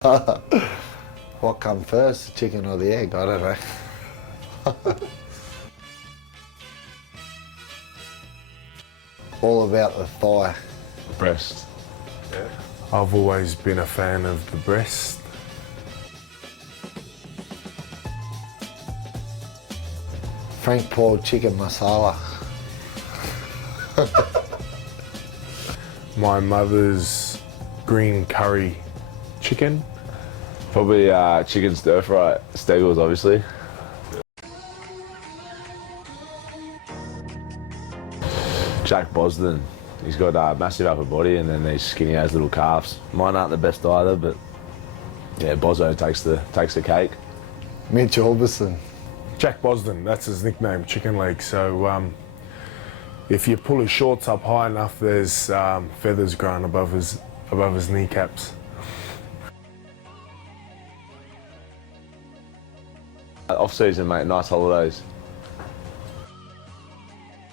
What come first, the chicken or the egg? I don't know. All about the thigh. Breast. Yeah. I've always been a fan of the breast. Frank Paul chicken masala. My mother's green curry chicken. Probably chicken stir fry. Stegglers, obviously. Jack Bosden. He's got a massive upper body and then these skinny as little calves. Mine aren't the best either, but yeah, Bozo takes the cake. Mitch Orbison. Jack Bosden, that's his nickname, chicken leg. So if you pull his shorts up high enough, there's feathers growing above his kneecaps. Off season, mate, nice holidays.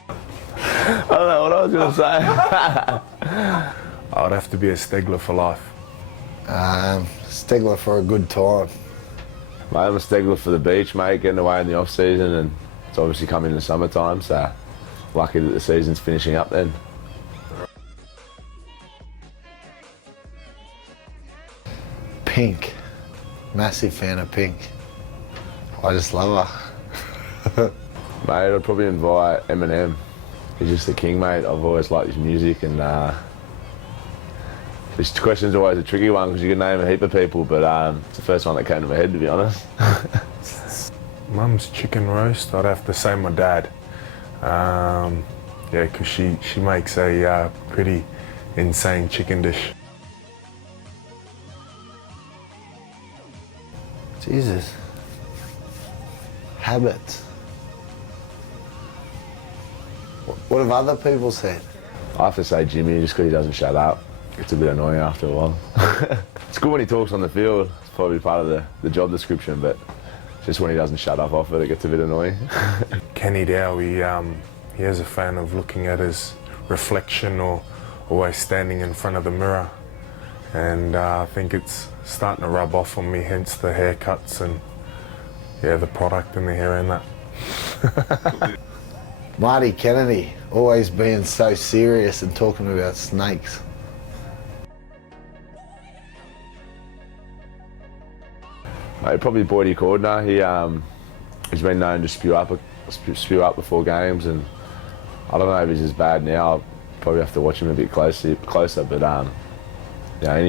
I don't know what I was going to say. I'd have to be a Stegler for life. Stegler for a good time. Mate, I'm a Stegler for the beach, mate, getting away in the off season, and it's obviously coming in the summertime, so lucky that the season's finishing up then. Pink. Massive fan of Pink. I just love her. Mate, I'd probably invite Eminem. He's just the king, mate. I've always liked his music, and this question's always a tricky one because you can name a heap of people, but it's the first one that came to my head, to be honest. Mum's chicken roast, I'd have to say my dad. Yeah, because she makes a pretty insane chicken dish. Jesus. Habits. What have other people said? I have to say Jimmy, just because he doesn't shut up. It's a bit annoying after a while. It's good when he talks on the field. It's probably part of the job description, but just when he doesn't shut up off it gets a bit annoying. Kenny Dow, he has a fan of looking at his reflection or always standing in front of the mirror. And I think it's starting to rub off on me, hence the haircuts and yeah, the product in the hair and that. Marty Kennedy, always being so serious and talking about snakes. Mate, probably Boydie Cordner. He's been known to spew up before games, and I don't know if he's as bad now. I'll probably have to watch him a bit closer. But yeah, in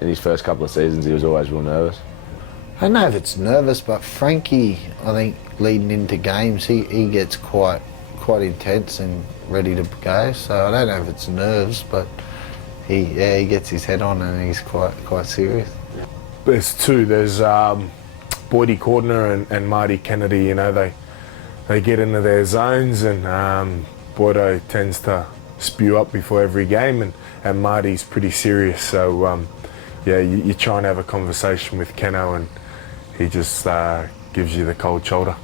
his first couple of seasons, he was always real nervous. I don't know if it's nervous, but Frankie, I think, leading into games, he gets quite intense and ready to go. So I don't know if it's nerves, but he gets his head on and he's quite serious. There's two. There's Boydie Cordner and Marty Kennedy. You know, they get into their zones, and Boydo tends to spew up before every game, and Marty's pretty serious. So yeah, you try and have a conversation with Keno, and he just gives you the cold shoulder.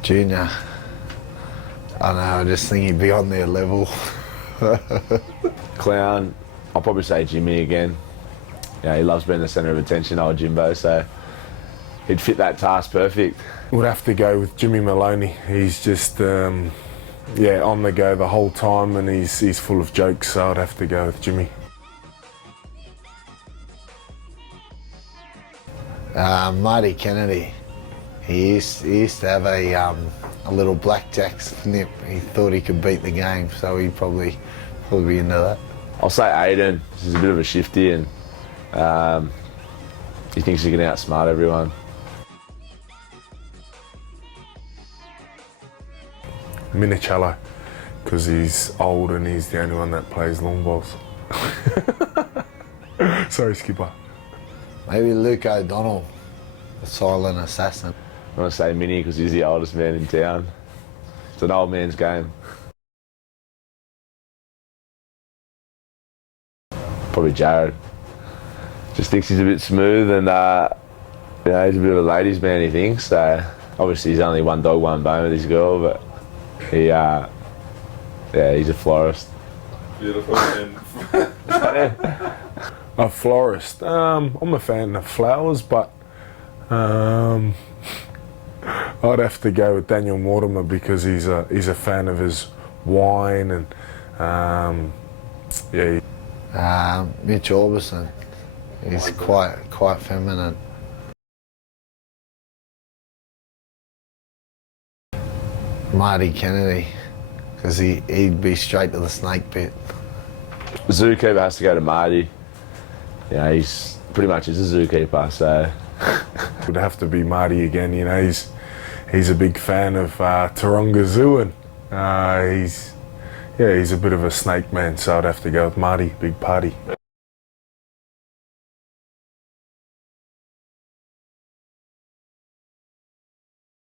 Junior, I don't know, I just think he'd be on their level. Clown, I'll probably say Jimmy again. Yeah, he loves being the centre of attention, old Jimbo, so he'd fit that task perfect. Would have to go with Jimmy Maloney. He's just yeah, on the go the whole time, and he's full of jokes, so I'd have to go with Jimmy. Marty Kennedy, he used to have a little blackjack snip. He thought he could beat the game, so he'd probably be into that. I'll say Aiden. He's a bit of a shifty, and he thinks he can outsmart everyone. Minicello, because he's old and he's the only one that plays long balls. Sorry, skipper. Maybe Luke O'Donnell, the silent assassin. I want to say Minnie because he's the oldest man in town. It's an old man's game. Probably Jared. Just thinks he's a bit smooth, and you know, he's a bit of a ladies' man, he thinks. So obviously he's only one dog, one bone with his girl, but he Yeah, he's a florist. Beautiful. And A florist. I'm a fan of flowers, but I'd have to go with Daniel Mortimer because he's a fan of his wine and yeah. Mitch Orbison. He's quite feminine. Marty Kennedy, because he'd be straight to the snake pit. Zookeeper has to go to Marty. You know, he's pretty much is a zookeeper, so. It would have to be Marty again. You know, he's a big fan of Taronga Zoo, and he's a bit of a snake man, so I'd have to go with Marty. Big party.